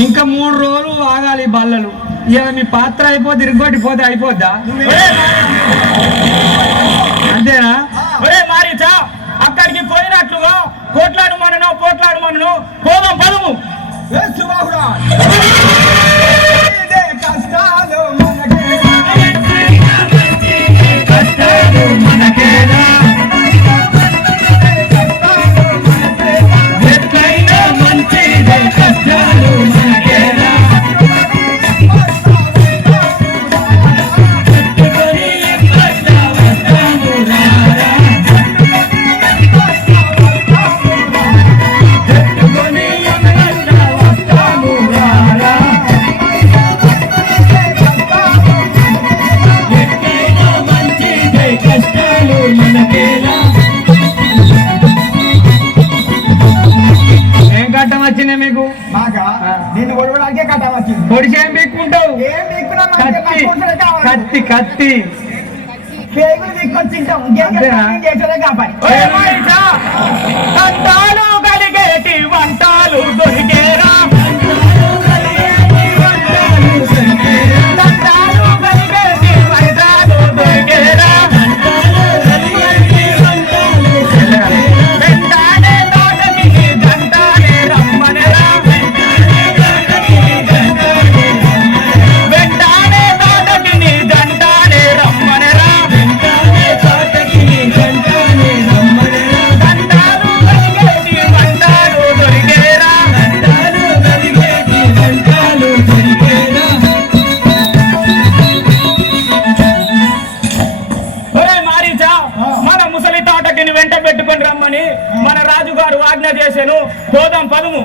ఇంకా మూడు రోజులు ఆగాలి బల్లలు. ఇక మీ పాత్ర అయిపోతే ఇరుగొట్టి పోతే అయిపోద్దా? అంతేనా? మారిచా అక్కడికి పోయినట్లుగా కోట్లాడు మనను కోట్లాడు మనను పోదాం పదము పొడిచి ఏం పీక్కుంటావు? కత్తి. కత్తి కత్తి. పేగులు దిక్కొచ్చి తింటాం. ఇంకేం అంతేనా? చేస్తాం? చేసేదే కాపాడి ఒరే మారీచా దంతాలు కలిగేటి వంటాలు దొరికేరా. మన ముసలి తాటకిని వెంట పెట్టుకొని రమ్మని మన రాజుగారు ఆజ్ఞ చేశాను పోదాం పదుము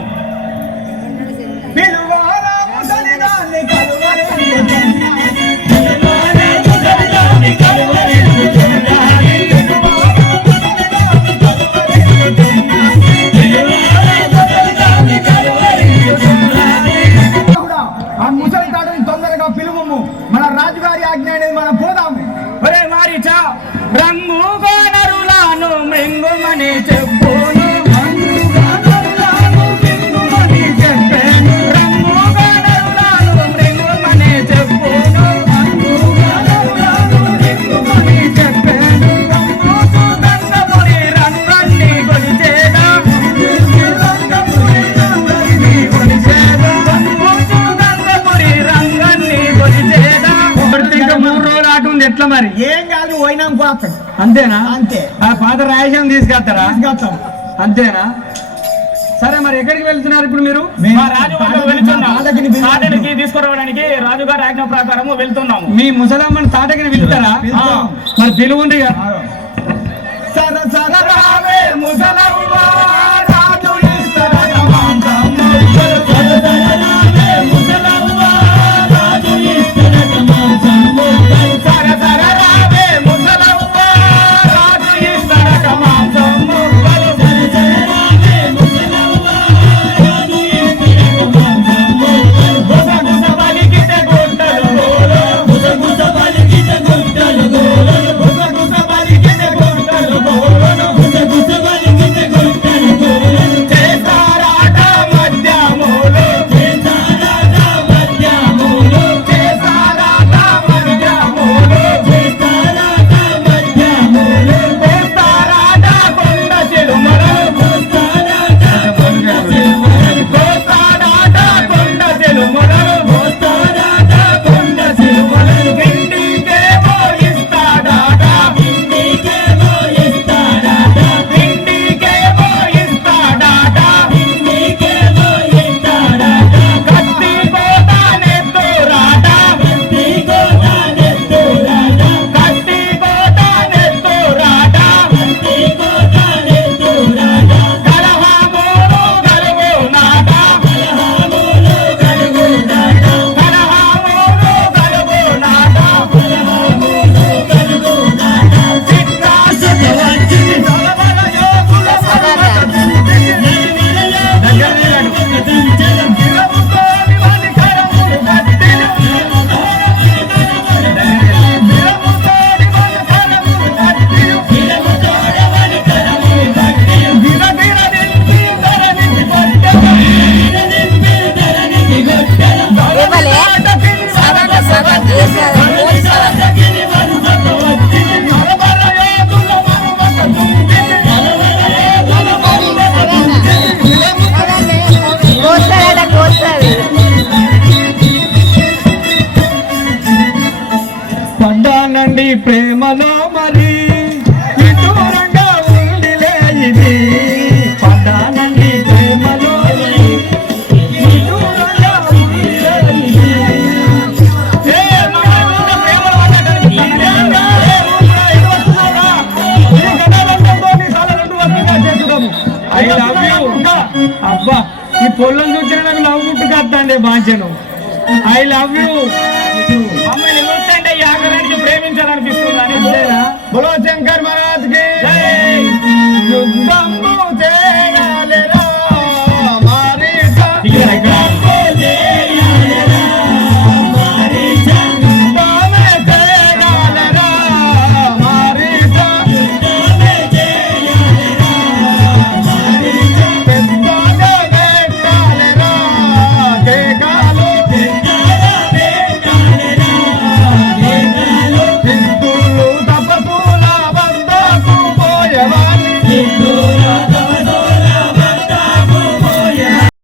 మన రాజుగారి ఆజ్ఞ అనేది మనం మారీచా రంగు గోనరులాను మృంగుమని చెప్పును. ఎట్లా మరి? ఏం పోయినాం పోతాం. అంతేనా? అంతే. ఆ పాత రాయసం తీసుకెళ్తారా? తీసుకొస్తాం అంతేనా? సరే మరి ఎక్కడికి వెళ్తున్నారు ఇప్పుడు మీరు. తాటకి తీసుకురావడానికి రాజుగారి ఆజ్ఞ ప్రకారము వెళ్తున్నాము. మీ ముసలమ్మని తాటకిని. ఆ, మరి పిలువుండ్రి సగం సగం చేసే ఐ లవ్ యూ అబ్బా ఈ పొల్లం చూస్తే నాకు లవ్ గుట్టుకొస్తాండే బాంచను. ఐ లవ్ యూ ప్రేమించాలనిపిస్తుంది బులో శంకర్ మహారాజ్కి. యుద్ధం